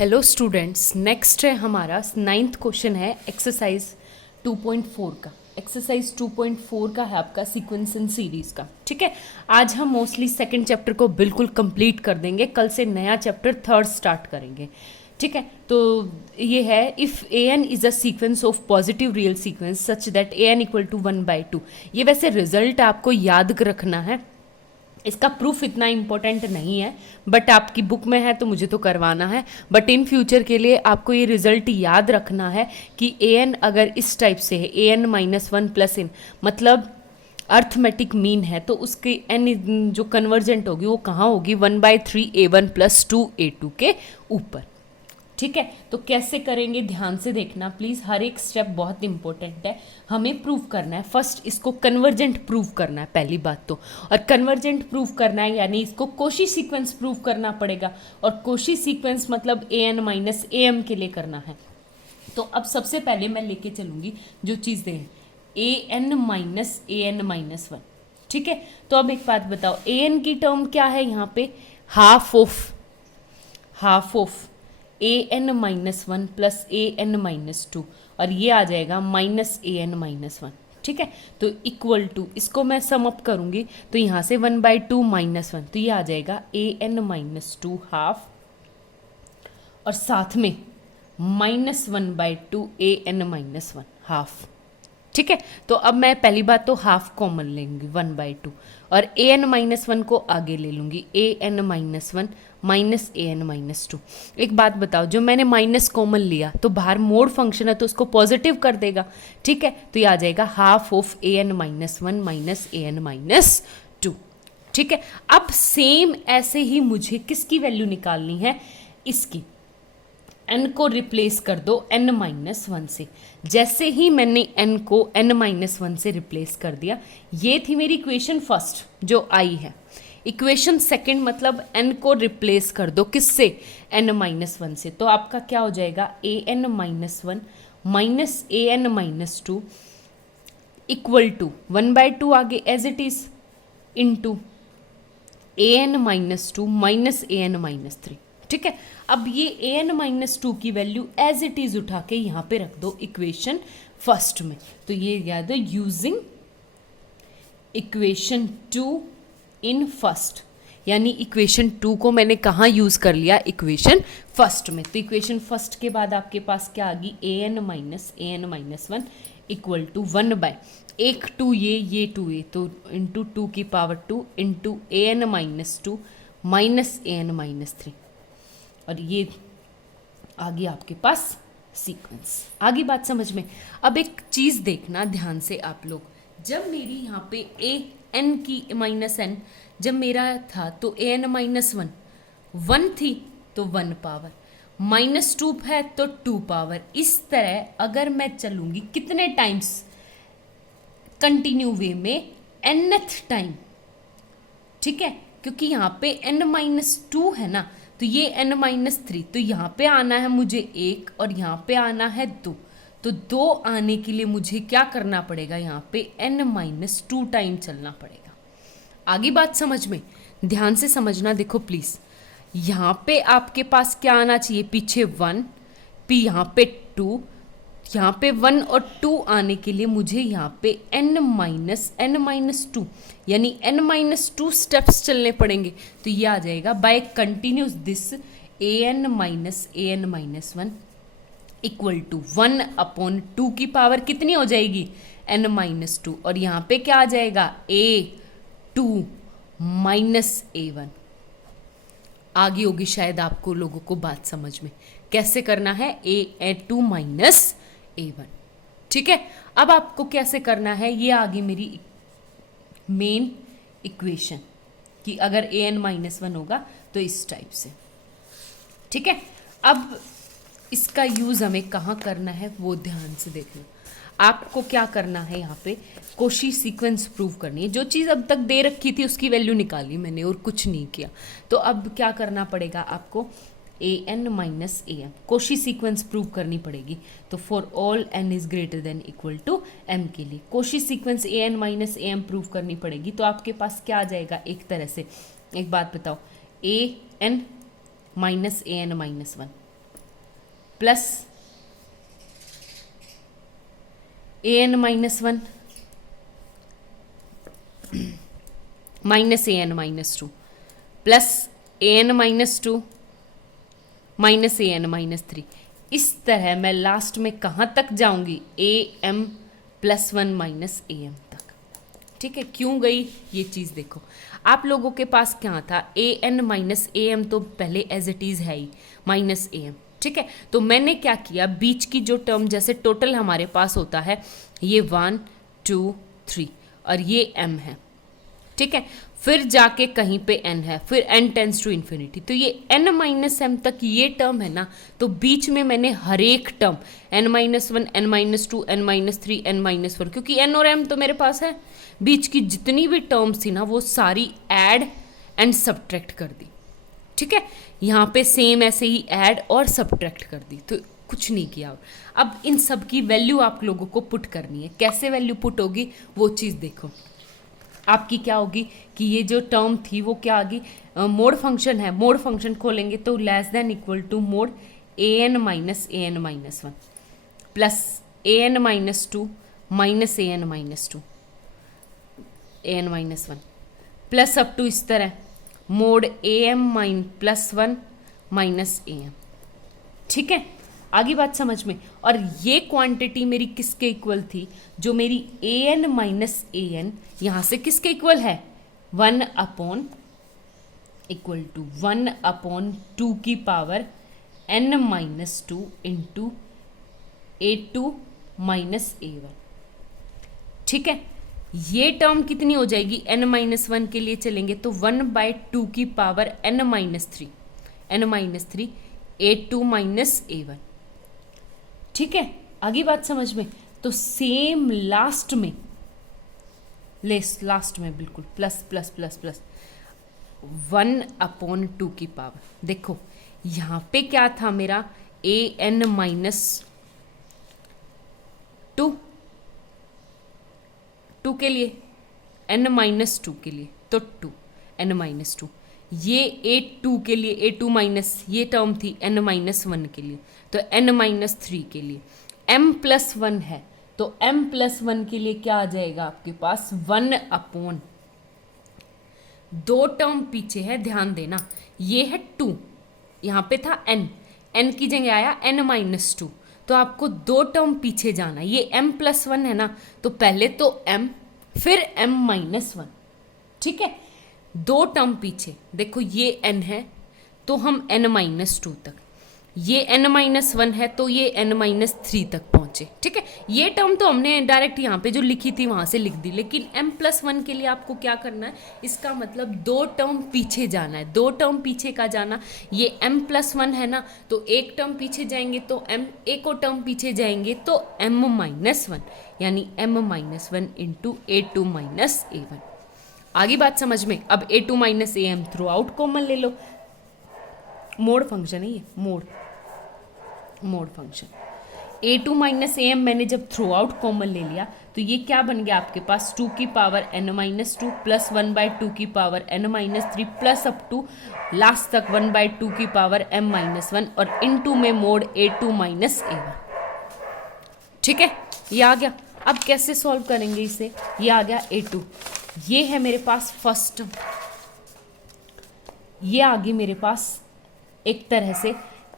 Hello students, next है हमारा ninth question है एक्सरसाइज 2.4 का। एक्सरसाइज 2.4 का है आपका सीक्वेंस एंड सीरीज का। ठीक है, आज हम मोस्टली सेकंड चैप्टर को बिल्कुल कंप्लीट कर देंगे, कल से नया चैप्टर थर्ड स्टार्ट करेंगे। ठीक है, तो ये है if A N is a sequence of positive real sequence such that A N equal to 1/2। ये वैसे रिजल्ट आपको याद रखना है, इसका प्रूफ इतना इम्पोर्टेंट नहीं है, बट आपकी बुक में है तो मुझे तो करवाना है। बट इन फ्यूचर के लिए आपको ये रिजल्ट याद रखना है कि ए एन अगर इस टाइप से है, ए एन -1 प्लस इन मतलब अर्थमेटिक मीन है, तो उसकी एन जो कन्वर्जेंट होगी वो कहाँ होगी, 1/3 A1 + 2 A2 के ऊपर। ठीक है, तो कैसे करेंगे ध्यान से देखना प्लीज़, हर एक स्टेप बहुत इंपॉर्टेंट है। हमें प्रूव करना है, फर्स्ट इसको कन्वर्जेंट प्रूव करना है पहली बात तो, और कन्वर्जेंट प्रूव करना है यानी इसको कोशी सीक्वेंस प्रूव करना पड़ेगा, और कोशी सीक्वेंस मतलब A N minus A M के लिए करना है। तो अब सबसे पहले मैं लेके चलूँगी जो चीज़ दें A N minus A N -1। ठीक है, तो अब एक बात बताओ, ए एन की टर्म क्या है यहाँ पे, half of A N -1 plus A N -2, और ये आ जाएगा -an-1। ठीक है, तो इक्वल टू, इसको मैं सम अप करूंगी तो यहाँ से 1/2 -1, तो ये आ जाएगा ए एन -2 हाफ, और साथ में -1/2 ए एन -1 हाफ। ठीक है, तो अब मैं पहली बात तो हाफ कॉमन लेंगी 1/2, और ए एन -1 को आगे ले लूँगी, ए एन -1 माइनस ए एन -2। एक बात बताओ, जो मैंने माइनस कॉमन लिया तो बाहर मोड फंक्शन है तो उसको पॉजिटिव कर देगा। ठीक है, तो ये आ जाएगा half of A N -1 minus A N -2। ठीक है, अब सेम ऐसे ही मुझे किसकी वैल्यू निकालनी है, इसकी n को रिप्लेस कर दो n -1 से। जैसे ही मैंने n को n -1 से रिप्लेस कर दिया, ये थी मेरी इक्वेशन फर्स्ट जो आई है। इक्वेशन सेकंड मतलब n को रिप्लेस कर दो किससे, n -1 से, तो आपका क्या हो जाएगा a n -1 minus a n -2 equal to 1/2 आगे as it is into a n -2 minus a n -3। ठीक है, अब ये a n -2 की वैल्यू एज इट इज उठा के यहाँ पे रख दो इक्वेशन फर्स्ट में, तो ये याद है यूजिंग इक्वेशन 2 इन फर्स्ट, यानी इक्वेशन 2 को मैंने कहाँ यूज़ कर लिया, इक्वेशन फर्स्ट में। तो इक्वेशन फर्स्ट के बाद आपके पास क्या आ गई, ए एन -1 इक्वल टू 1/, एक 2 ये 2 ये, तो इंटू 2 की power 2 into A N -2 minus A N -3, और ये आ गई आपके पास सीक्वेंस। आगे बात समझ में। अब एक चीज़ देखना ध्यान से आप लोग, जब मेरी यहाँ पे ए एन की -n जब मेरा था तो ए एन -1 थी तो 1 पावर, -2 है तो 2 पावर। इस तरह अगर मैं चलूँगी कितने टाइम्स कंटिन्यू वे में, nth टाइम। ठीक है, क्योंकि यहाँ पे n -2 है ना, तो ये n -3, तो यहाँ पे आना है मुझे 1 और यहाँ पे आना है 2, तो 2 आने के लिए मुझे क्या करना पड़ेगा, यहाँ पे n -2 टाइम चलना पड़ेगा। आगे बात समझ में, ध्यान से समझना, देखो प्लीज़, यहाँ पे आपके पास क्या आना चाहिए, पीछे 1, यहाँ पे 2, यहाँ पे 1 और 2 आने के लिए मुझे यहाँ पे n -2 यानी n -2 स्टेप्स चलने पड़ेंगे। तो ये आ जाएगा by continuous this A N -1 equal to 1/2 की पावर कितनी हो जाएगी, n -2, और यहाँ पे क्या आ जाएगा a2 -a1। आगे होगी शायद आपको लोगों को बात समझ में, कैसे करना है, a2 -a1। ठीक है, अब आपको कैसे करना है, ये आ गई मेरी मेन इक्वेशन कि अगर ए एन -1 होगा तो इस टाइप से। ठीक है, अब इसका यूज़ हमें कहाँ करना है वो ध्यान से देखना। आपको क्या करना है, यहाँ पे कोशी सीक्वेंस प्रूव करनी है। जो चीज़ अब तक दे रखी थी उसकी वैल्यू निकाली मैंने और कुछ नहीं किया, तो अब क्या करना पड़ेगा आपको, a n -am Cauchy sequence prove करनी पड़ेगी। तो for all n is greater than equal to m के लिए Cauchy sequence a n -am prove करनी पड़ेगी। तो आपके पास क्या आ जाएगा, एक तरह से एक बात बताओ, a n -an -1 plus an minus 1 minus an minus 2 plus an minus 2 minus an minus 3। इस तरह मैं लास्ट में कहाँ तक जाऊंगी, am प्लस 1 माइनस am तक। ठीक है, क्यों गई ये चीज़ देखो। आप लोगों के पास क्या था, an माइनस am तो पहले एज इट इज़ है ही माइनस am। ठीक है, तो मैंने क्या किया, बीच की जो टर्म जैसे टोटल हमारे पास होता है ये 1 2 3 और ये m है। ठीक है, फिर जाके कहीं पे n है, फिर n टेंस टू इन्फिनिटी, तो ये n माइनस एम तक ये टर्म है ना, तो बीच में मैंने हर एक term n minus 1 n minus 2 n minus 3 n minus 4, क्योंकि n और m तो मेरे पास है, बीच की जितनी भी टर्म्स थी ना वो सारी ऐड एंड सब्ट्रैक्ट कर दी। ठीक है, यहाँ पे सेम ऐसे ही ऐड और सब्ट्रैक्ट कर दी, तो कुछ नहीं किया। अब इन सब की वैल्यू आप लोगों को पुट करनी है, कैसे वैल्यू पुट होगी वो चीज़ देखो। आपकी क्या होगी कि ये जो टर्म थी वो क्या आ गई, मोड फंक्शन है, मोड फंक्शन खोलेंगे तो less than equal to mod an minus an minus 1 plus an minus 2 minus an minus 2 an minus 1 plus up to इस तरह मोड am माइन प्लस 1 माइनस am। ठीक है, आगे बात समझ में। और ये क्वांटिटी मेरी किसके इक्वल थी, जो मेरी an माइनस an यहाँ से किसके इक्वल है, 1 अपॉन इक्वल टू 1 अपॉन 2 की power n minus 2 into a2 minus a1। ठीक है, ये टर्म कितनी हो जाएगी, n माइनस 1 के लिए चलेंगे तो 1/2 की power n minus 3 a2 minus a1। ठीक है, आगे बात समझ में। तो सेम लास्ट में बिल्कुल plus plus plus plus 1 upon 2 की पावर, देखो यहाँ पे क्या था मेरा an माइनस 2 के लिए, n माइनस 2 के लिए तो 2 n माइनस 2, ये a2 के लिए a2 माइनस ये टर्म थी n माइनस 1 के लिए, तो n माइनस 3 के लिए m प्लस 1 है, तो m प्लस 1 के लिए क्या आ जाएगा आपके पास 1 अपॉन, दो टर्म पीछे है ध्यान देना, ये है 2, यहाँ पे था n की जगह आया n माइनस 2, तो आपको दो टर्म पीछे जाना, ये m प्लस 1 है ना, तो पहले तो m फिर m माइनस 1। ठीक है, दो टर्म पीछे, देखो ये n है तो हम n माइनस 2 तक, ये n माइनस 1 है तो ये n माइनस 3 तक पहुंचे। ठीक है, ये टर्म तो हमने डायरेक्ट यहाँ पे जो लिखी थी वहाँ से लिख दी, लेकिन m प्लस 1 के लिए आपको क्या करना है, इसका मतलब दो टर्म पीछे जाना है, दो टर्म पीछे का जाना, ये m प्लस 1 है ना, तो एक टर्म पीछे जाएंगे तो m, एक और टर्म पीछे जाएंगे तो m माइनस 1, यानी m minus 1 into a2 minus a1। आगे बात समझ में। अब a2 minus am through out common ले लो, मोड फंक्शन है ये, mode function. a2 minus am मैंने जब थ्रू आउट कॉमन ले लिया तो ये क्या बन गया आपके पास 2 की पावर n माइनस 2 प्लस 1/2 की power n minus 3 plus up to last तक 1/2 की पावर m माइनस 1 और इनटू में मोड a2 माइनस a1। ठीक है, ये आ गया। अब कैसे सॉल्व करेंगे इसे, ये आ गया a2, ये है मेरे पास फर्स्ट, ये आ गई मेरे पास एक तरह से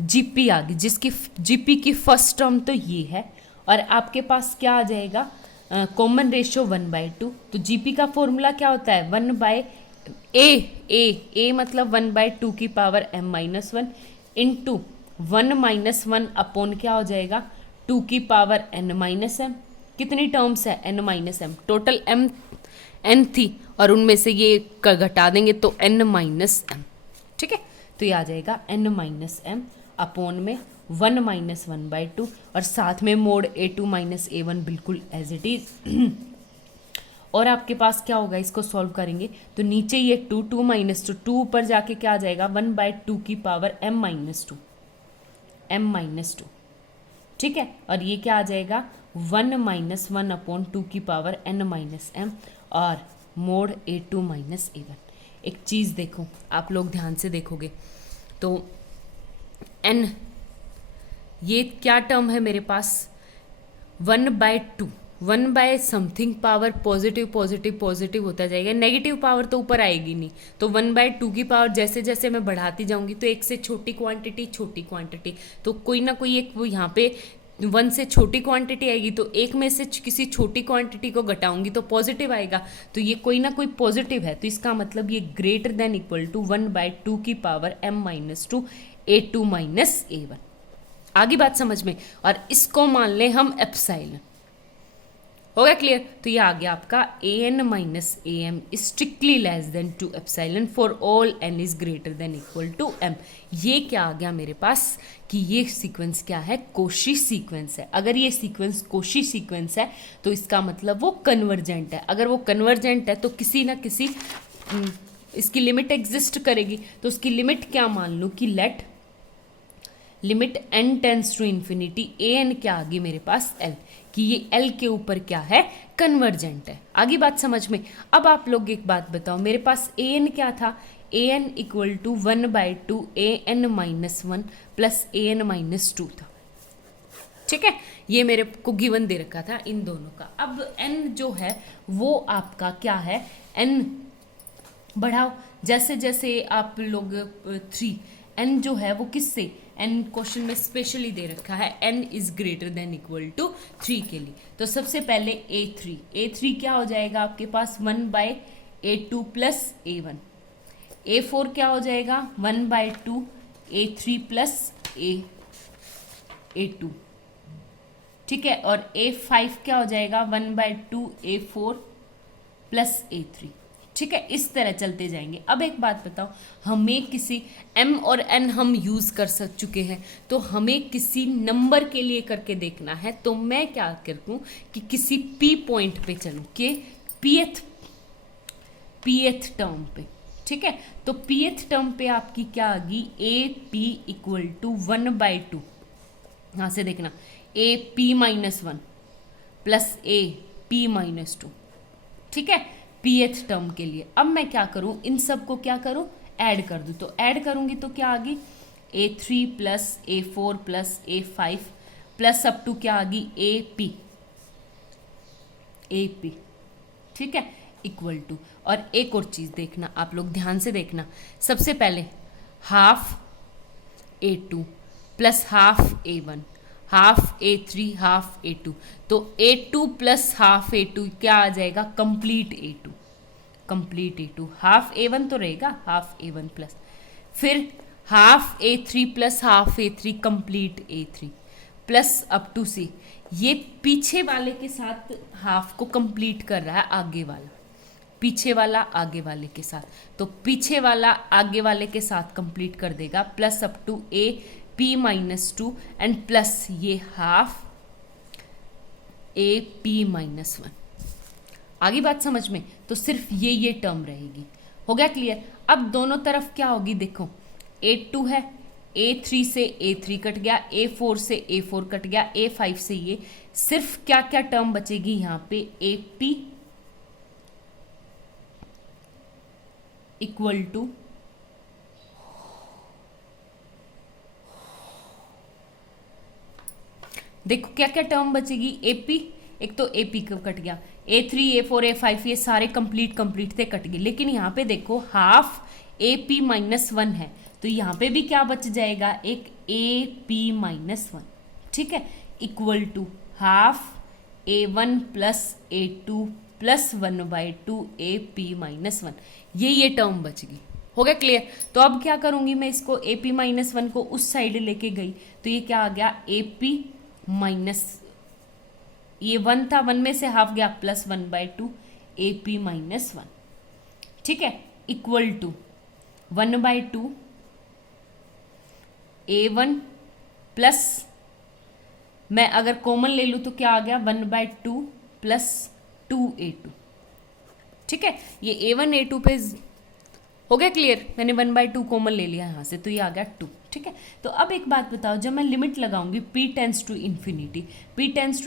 जीपी आ गई, जिसकी जीपी की फर्स्ट टर्म तो ये है, और आपके पास क्या आ जाएगा कॉमन रेशियो 1/2, तो जीपी का फॉर्मूला क्या होता है 1/a मतलब 1/2 की power m minus 1 into 1 minus 1 upon क्या हो जाएगा 2 की पावर n माइनस m। कितनी टर्म्स है n minus m, total n थी और उनमें से ये घटा देंगे तो n माइनस m। ठीक है, तो ये आ जाएगा n माइनस m अपॉन में 1 माइनस 1/2 और साथ में मोड a2 माइनस a1 बिल्कुल एज इट इज। और आपके पास क्या होगा, इसको सॉल्व करेंगे तो नीचे ये 2 माइनस 2 ऊपर जाके क्या आ जाएगा 1/2 की पावर m माइनस 2। ठीक है, और ये क्या आ जाएगा 1 माइनस 1 अपॉन 2 की पावर n माइनस m और मोड a2 माइनस a1। एक चीज़ देखो, आप लोग ध्यान से देखोगे तो n ये क्या टर्म है मेरे पास, 1/2, 1 by something power positive positive positive होता जाएगा, नेगेटिव पावर तो ऊपर आएगी नहीं, तो 1/2 की पावर जैसे जैसे मैं बढ़ाती जाऊंगी तो एक से छोटी क्वांटिटी, तो कोई ना कोई एक वो यहाँ पे 1 से छोटी क्वांटिटी आएगी, तो एक में से किसी छोटी क्वांटिटी को घटाऊंगी तो पॉजिटिव आएगा, तो ये कोई ना कोई पॉजिटिव है, तो इसका मतलब ये ग्रेटर देन इक्वल टू 1/2 की power m-2 a2 minus a1। आगे बात समझ में, और इसको मान ले हम एप्साइलन। हो गया क्लियर? तो ये आ गया आपका an minus am strictly less than 2 epsilon for all n is greater than equal to m। ये क्या आ गया मेरे पास कि ये सीक्वेंस क्या है, कोशी सीक्वेंस है। अगर ये सीक्वेंस कोशी सीक्वेंस है तो इसका मतलब वो कन्वर्जेंट है। अगर वो कन्वर्जेंट है तो किसी ना किसी इसकी लिमिट एग्जिस्ट करेगी, तो उसकी लिमिट क्या मान लूँ कि let limit n tends to infinity an क्या आ गई मेरे पास l, कि ये l के ऊपर क्या है, कन्वर्जेंट है। आगे बात समझ में। अब आप लोग एक बात बताओ, मेरे पास an क्या था, an equal to 1/2 an minus 1 plus an minus 2 था, ठीक है। ये मेरे को गिवन दे रखा था इन दोनों का। अब n जो है वो आपका क्या है, n बढ़ाओ जैसे जैसे आप लोग 3 n जो है वो किससे, n क्वेश्चन में स्पेशली दे रखा है n is greater than equal to 3 के लिए। तो सबसे पहले a3 क्या हो जाएगा आपके पास 1/a2 प्लस a1, a4 क्या हो जाएगा 1/2 a3 प्लस a2, ठीक है। और a5 क्या हो जाएगा 1/2 a4 प्लस a3, ठीक है। इस तरह चलते जाएंगे। अब एक बात बताओ, हमें किसी m और n हम यूज़ कर चुके हैं, तो हमें किसी नंबर के लिए करके देखना है, तो मैं क्या करूँ कि किसी p पॉइंट पे चलूँ, कि pth टर्म पे, ठीक है। तो pth टर्म पे आपकी क्या आ गई, a p इक्वल टू 1/2, यहाँ से देखना a p minus 1 plus a p minus 2, ठीक है, pth टर्म के लिए। अब मैं क्या करूं, इन सब को क्या करूं, ऐड कर दूं। तो ऐड करूंगी तो क्या आ गई a3 plus a4 plus a5 plus up to क्या आ गई ap, ठीक है, इक्वल टू। और एक और चीज देखना, आप लोग ध्यान से देखना, सबसे पहले half a2 plus half a1, half a3 half a2, तो a2 प्लस हाफ a2 क्या आ जाएगा, कंप्लीट a2, हाफ a1 तो रहेगा, हाफ a1 प्लस, फिर half a3 plus half a3 complete a3 plus up to c, ये पीछे वाले के साथ हाफ को कंप्लीट कर रहा है, आगे वाला पीछे वाला आगे वाले के साथ, तो पीछे वाला आगे वाले के साथ कंप्लीट कर देगा, plus up to a p minus 2 and plus ये हाफ a p माइनस 1। आगे बात समझ में, तो सिर्फ ये टर्म रहेगी। हो गया क्लियर? अब दोनों तरफ क्या होगी, देखो a2 है, a3 से a3 कट गया, a4 से a4 कट गया, a5 से ये, सिर्फ क्या क्या टर्म बचेगी यहाँ पे, ap इक्वल टू देखो क्या क्या टर्म बचेगी, AP, एक तो AP कट गया, A3 A4 A5 ये सारे कंप्लीट थे, कट गए। लेकिन यहाँ पे देखो हाफ AP माइनस 1 है, तो यहाँ पे भी क्या बच जाएगा, एक AP माइनस 1, ठीक है, equal to half A1 plus A2 plus 1/2 AP minus 1, ये टर्म बच गई। हो गया क्लियर? तो अब क्या करूँगी मैं, इसको AP माइनस 1 को उस साइड लेके गई, तो ये क्या आ गया, AP माइनस, ये 1 था, 1 में से हाफ गया, प्लस 1/2 AP माइनस 1, ठीक है, इक्वल टू 1/2 A1 प्लस, मैं अगर कॉमन ले लूँ तो क्या आ गया 1/2 प्लस 2A2, ठीक है। ये A1 A2 पे हो गया क्लियर, मैंने 1/2 कॉमन ले लिया यहाँ से, तो ये आ गया 2, ठीक है। तो अब एक बात बताओ, जब मैं लिमिट लगाऊंगी p टेंस टू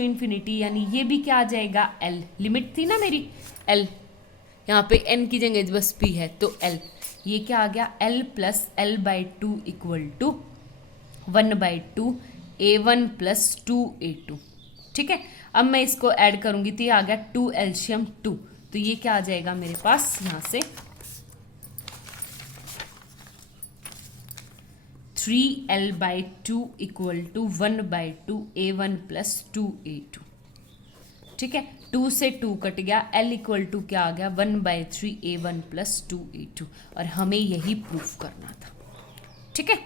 इन्फिनिटी, यानी ये भी क्या आ जाएगा, l, लिमिट थी ना मेरी l, यहाँ पे n की जगह बस p है, तो l, ये क्या आ गया l plus l/2 equal to 1/2 A1 प्लस 2A2। ठीक है, अब मैं इसको ऐड करूंगी तो ये आ गया 2 एल्शियम 2, तो ये क्या आ जाएगा मेरे पास यहाँ से 3L/2 इक्वल टू 1/2 A1 प्लस 2A2। ठीक है, 2 से 2 कट गया, L इक्वल टू क्या आ गया 1/3 A1 प्लस 2A2, और हमें यही प्रूफ करना था। ठीक है,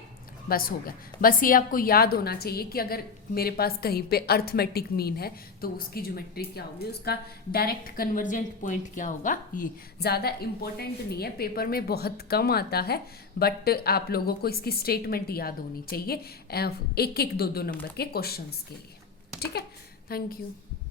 बस हो गया। बस ये आपको याद होना चाहिए कि अगर मेरे पास कहीं पे अर्थमेटिक मीन है तो उसकी ज्योमेट्री क्या होगी, उसका डायरेक्ट कन्वर्जेंट पॉइंट क्या होगा। ये ज़्यादा इंपॉर्टेंट नहीं है, पेपर में बहुत कम आता है, बट आप लोगों को इसकी स्टेटमेंट याद होनी चाहिए एक एक दो नंबर के क्वेश्चंस के लिए। ठीक है, थैंक यू।